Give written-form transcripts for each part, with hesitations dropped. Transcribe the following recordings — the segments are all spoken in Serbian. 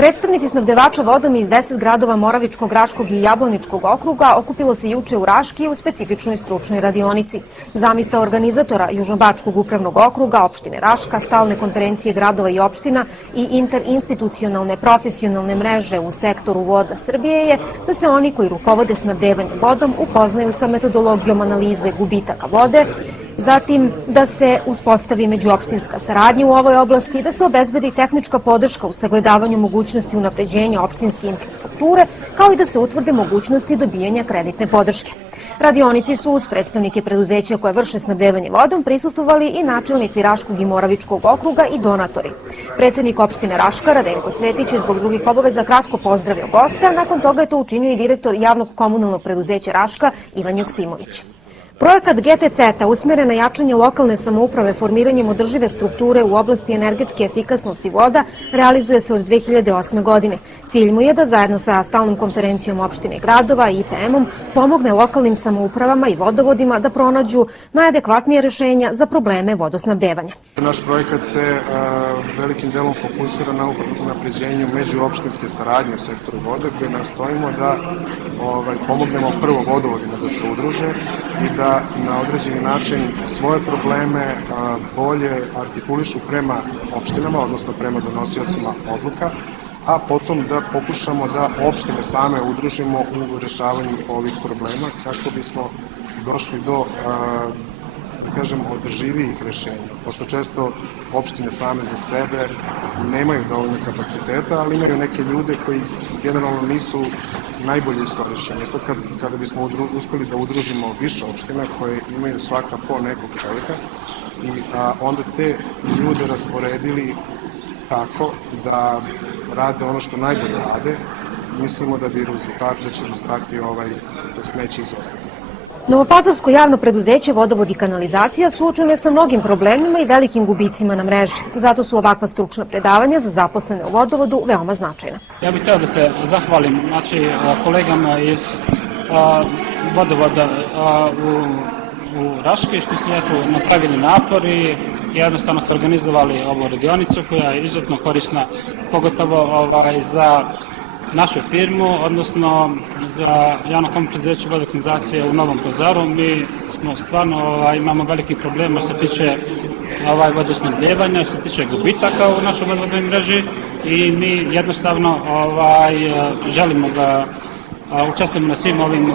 Predstavnici snabdevača vodom iz 10 gradova Moravičkog, Raškog i Jablaničkog okruga okupilo se juče u Raški u specifičnoj stručnoj radionici. Zamisao organizatora Južnobačkog upravnog okruga, opštine Raška, stalne konferencije gradova i opština i interinstitucionalne profesionalne mreže u sektoru voda Srbije je da se oni koji rukovode snabdevanjem vodom upoznaju sa metodologijom analize gubitaka vode, zatim da se uspostavi međuopštinska saradnja u ovoj oblasti, da se obezbedi tehnička podrška u sagledavanju mogućnosti unapređenja opštinske infrastrukture, kao i da se utvrde mogućnosti dobijanja kreditne podrške. Radionici su uz predstavnike preduzeća koje vrše snabdevanje vodom prisustvovali i načelnici Raškog i Moravičkog okruga i donatori. Predsednik opštine Raška, Radenko Cvetić, je zbog drugih obaveza kratko pozdravio gosta, nakon toga je to učinio i direktor javnog komunalnog preduzeća Raška Ivan Joksimović. Projekat GTC-a usmeren na jačanje lokalne samouprave formiranjem održive strukture u oblasti energetske efikasnosti voda realizuje se od 2008. godine. Cilj mu je da zajedno sa stalnom konferencijom opštine i gradova i IPM-om pomogne lokalnim samoupravama i vodovodima da pronađu najadekvatnije rešenja za probleme vodosnabdevanja. Naš projekat se velikim delom fokusira na unapređenju međuopštinske saradnje u sektoru vode, gde nastojimo da pomognemo prvo vodovodima da se udruže i da na određeni način svoje probleme bolje artikulišu prema opštinama, odnosno prema donosiocima odluka, a potom da pokušamo da opštine same udružimo u rešavanju ovih problema kako bismo došli do održivijih rešenja, pošto često opštine same za sebe nemaju dovoljno kapaciteta, ali imaju neke ljude koji generalno nisu najbolje iskorišćeni. Sad kada bismo uspeli da udružimo više opština koje imaju svaka po nekog čovjeka i onda te ljude rasporedili tako da rade ono što najbolje rade, mislimo da će rezultati neće izostati. Novopazarsko javno preduzeće Vodovod i kanalizacija suočeno je sa mnogim problemima i velikim gubicima na mreži. Zato su ovakva stručna predavanja za zaposlene u vodovodu veoma značajna. Ja bih hteo da se zahvalim kolegama iz vodovoda u Raški što su napravili napor i jednostavno ste organizovali ovu radionicu koja je izuzetno korisna, pogotovo za našu firmu, odnosno za javno komunalno preduzeće Voda i kanalizacija u Novom Pazaru. Mi smo stvarno imamo velikih problema što se tiče vodosnabdevanja, što se tiče gubitaka u našoj vodovodnoj mreži i mi jednostavno želimo da učestvujemo na svim ovim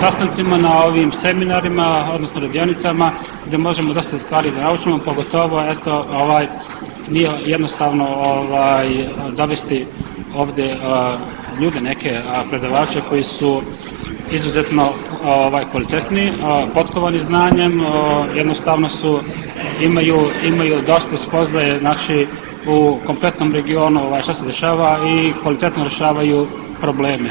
sastancima, na ovim seminarima, odnosno radionicama, gde možemo dosta stvari da naučimo, pogotovo nije jednostavno dovesti ovde ljude, neke predavače koji su izuzetno kvalitetni, potkovani znanjem, jednostavno imaju dosta spoznaje u kompletnom regionu šta se dešava i kvalitetno rešavaju probleme.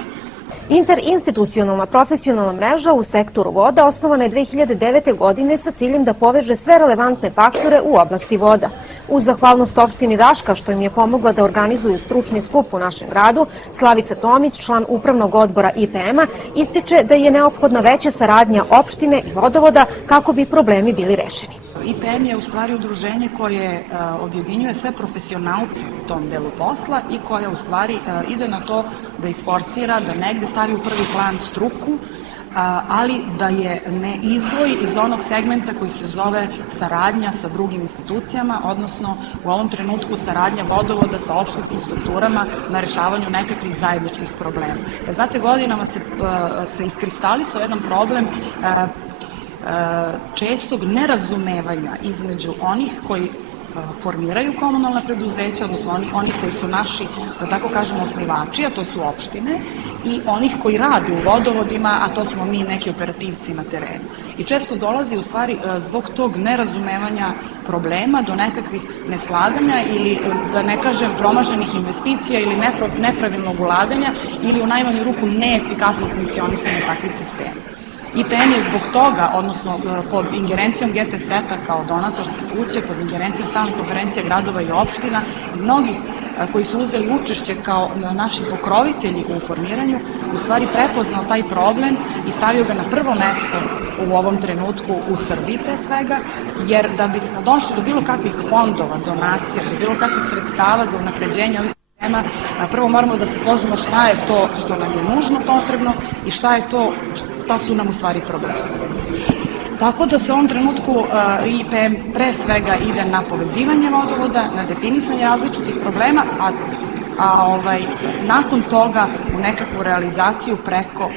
Interinstitucionalna profesionalna mreža u sektoru voda osnovana je 2009. godine sa ciljem da poveže sve relevantne faktore u oblasti voda. Uz zahvalnost opštini Raška što im je pomogla da organizuju stručni skup u našem gradu, Slavica Tomić, član upravnog odbora IPM-a, ističe da je neophodna veća saradnja opštine i vodovoda kako bi problemi bili rešeni. IPM je u stvari udruženje koje objedinjuje sve profesionalce u tom delu posla i koje u stvari ide na to da isforsira, da negde stavi u prvi plan struku, ali da je ne izdvoji iz onog segmenta koji se zove saradnja sa drugim institucijama, odnosno u ovom trenutku saradnja vodovoda sa opštinskim strukturama na rešavanju nekakvih zajedničkih problema. Znate, godinama se iskristalisao jedan problem čestog nerazumevanja između onih koji formiraju komunalna preduzeća, odnosno onih koji su naši, da tako kažemo, osnivači, a to su opštine, i onih koji rade u vodovodima, a to smo mi neki operativci na terenu. I često dolazi u stvari zbog tog nerazumevanja problema do nekakvih neslaganja ili, da ne kažem, promašenih investicija ili nepravilnog ulaganja ili u najmanju ruku neefikasnog funkcionisanja takvih sistema. IPM je zbog toga, odnosno pod ingerencijom GTC-a kao donatorske kuće, pod ingerencijom stalne konferencije gradova i opština i mnogih koji su uzeli učešće kao naši pokrovitelji u formiranju, u stvari prepoznao taj problem i stavio ga na prvo mesto u ovom trenutku u Srbiji pre svega, jer da bismo došli do bilo kakvih fondova, donacija, do bilo kakvih sredstava za unapređenje ovih Prvo moramo da se složimo šta je to što nam je nužno potrebno i šta su nam u stvari problemi. Tako da se u ovom trenutku IPM pre svega ide na povezivanje vodovoda, na definisanje različitih problema, a nakon toga u nekakvu realizaciju preko